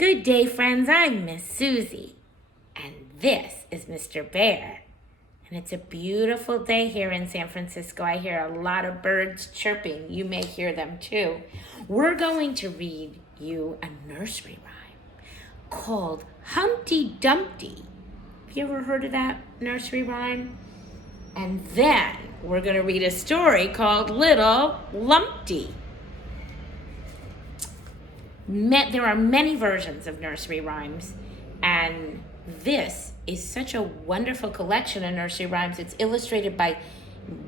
Good day, friends. I'm Miss Susie, and this is Mr. Bear. And it's a beautiful day here in San Francisco. I hear a lot of birds chirping. You may hear them too. We're going to read you a nursery rhyme called Humpty Dumpty. Have you ever heard of that nursery rhyme? And then we're going to read a story called Little Lumpty. There are many versions of nursery rhymes, and this is such a wonderful collection of nursery rhymes. It's illustrated by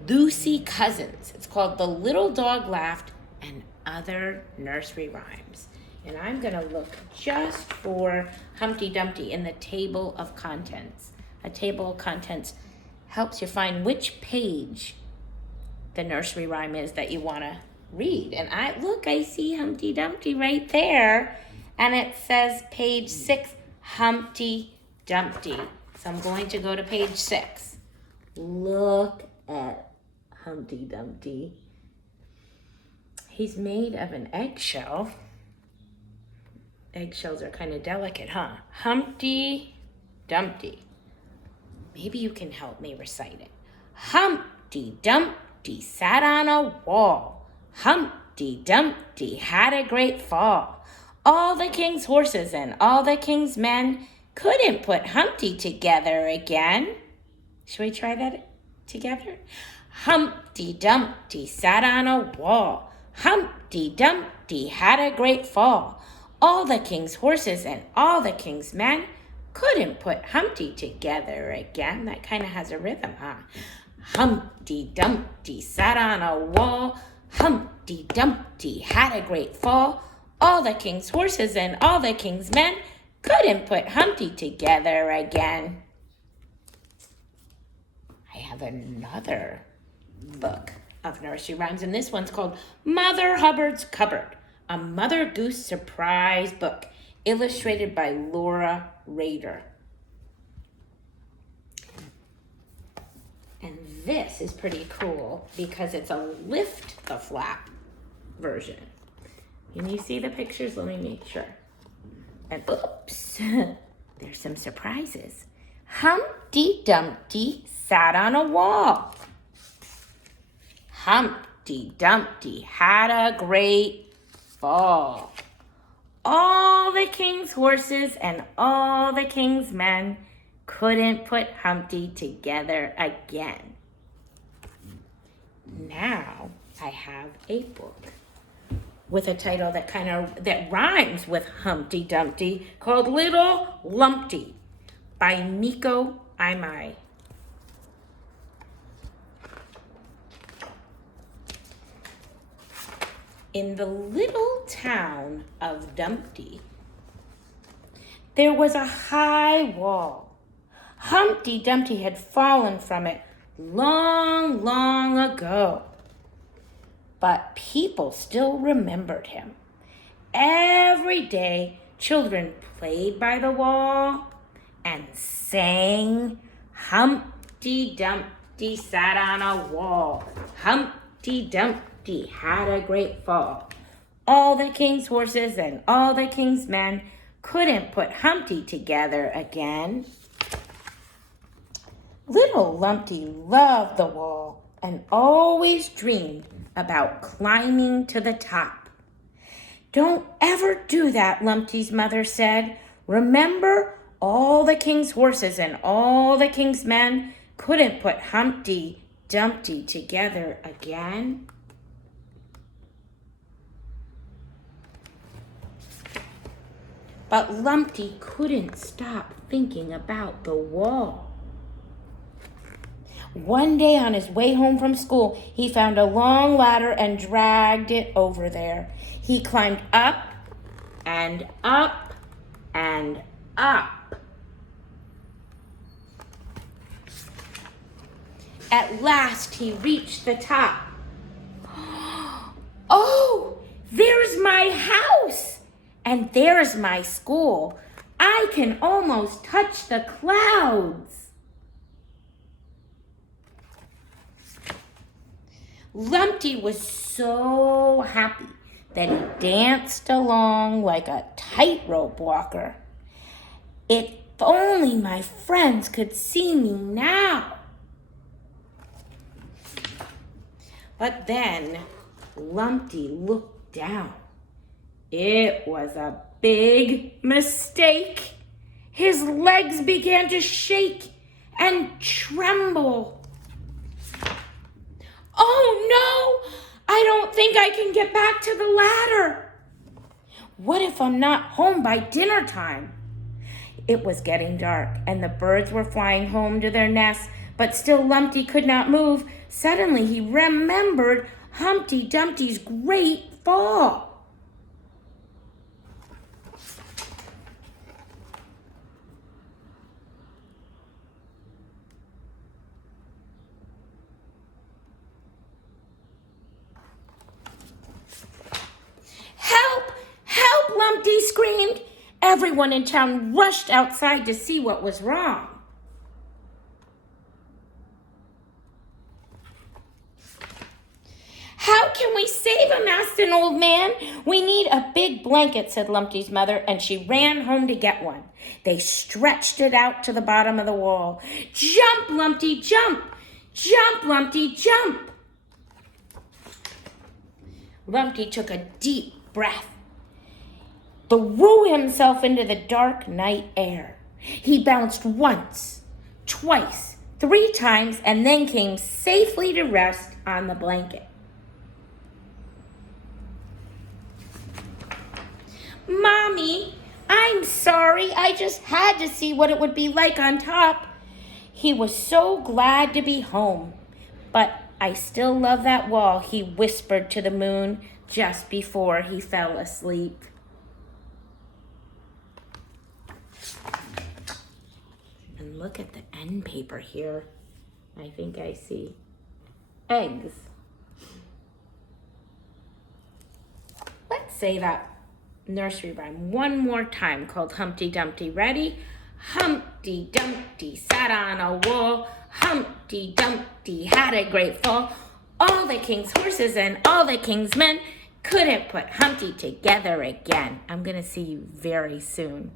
Lucy Cousins. It's called The Little Dog Laughed and Other Nursery Rhymes. And I'm going to look just for Humpty Dumpty in the table of contents. A table of contents helps you find which page the nursery rhyme is that you want to read. And I see Humpty Dumpty right there. And it says page 6, Humpty Dumpty. So I'm going to go to page 6. Look at Humpty Dumpty. He's made of an eggshell. Eggshells are kind of delicate, huh? Humpty Dumpty. Maybe you can help me recite it. Humpty Dumpty sat on a wall. Humpty Dumpty had a great fall. All the king's horses and all the king's men couldn't put Humpty together again. Should we try that together? Humpty Dumpty sat on a wall. Humpty Dumpty had a great fall. All the king's horses and all the king's men couldn't put Humpty together again. That kind of has a rhythm, huh? Humpty Dumpty sat on a wall. Humpty Dumpty had a great fall. All the king's horses and all the king's men couldn't put Humpty together again. I have another book of nursery rhymes, and this one's called Mother Hubbard's Cupboard, a Mother Goose surprise book, illustrated by Laura Rader. And this is pretty cool because it's a lift the flap version. Can you see the pictures? Let me make sure. And oops, there's some surprises. Humpty Dumpty sat on a wall. Humpty Dumpty had a great fall. All the king's horses and all the king's men couldn't put Humpty together again. Now I have a book with a title that rhymes with Humpty Dumpty called Little Lumpty by Miko Imai. In the little town of Dumpty, there was a high wall. Humpty Dumpty had fallen from it long, long ago. But people still remembered him. Every day, children played by the wall and sang, Humpty Dumpty sat on a wall. Humpty Dumpty had a great fall. All the king's horses and all the king's men couldn't put Humpty together again. Little Lumpty loved the wall and always dreamed about climbing to the top. Don't ever do that, Lumpty's mother said. Remember, all the king's horses and all the king's men couldn't put Humpty Dumpty together again. But Lumpty couldn't stop thinking about the wall. One day on his way home from school, he found a long ladder and dragged it over there. He climbed up and up and up. At last, he reached the top. Oh, there's my house, and there's my school. I can almost touch the clouds. Lumpty was so happy Then he danced along like a tightrope walker. If only my friends could see me now. But then Lumpty looked down. It was a big mistake. His legs began to shake and tremble. Oh no! I don't think I can get back to the ladder. What if I'm not home by dinner time? It was getting dark and the birds were flying home to their nests, but still Lumpty could not move. Suddenly he remembered Humpty Dumpty's great fall. Help! Help! Lumpty screamed. Everyone in town rushed outside to see what was wrong. How can we save him? Asked an old man. We need a big blanket, said Lumpty's mother, and she ran home to get one. They stretched it out to the bottom of the wall. Jump, Lumpty, jump! Jump, Lumpty, jump! Lumpty took a deep breath, threw himself into the dark night air. He bounced once, twice, 3 times, and then came safely to rest on the blanket. Mommy, I'm sorry. I just had to see what it would be like on top. He was so glad to be home. But I still love that wall, he whispered to the moon just before he fell asleep. And look at the end paper here. I think I see eggs. Let's say that nursery rhyme one more time called Humpty Dumpty. Ready? Humpty Dumpty sat on a wall. Humpty Dumpty had a great fall. All the king's horses and all the king's men couldn't put Humpty together again. I'm going to see you very soon.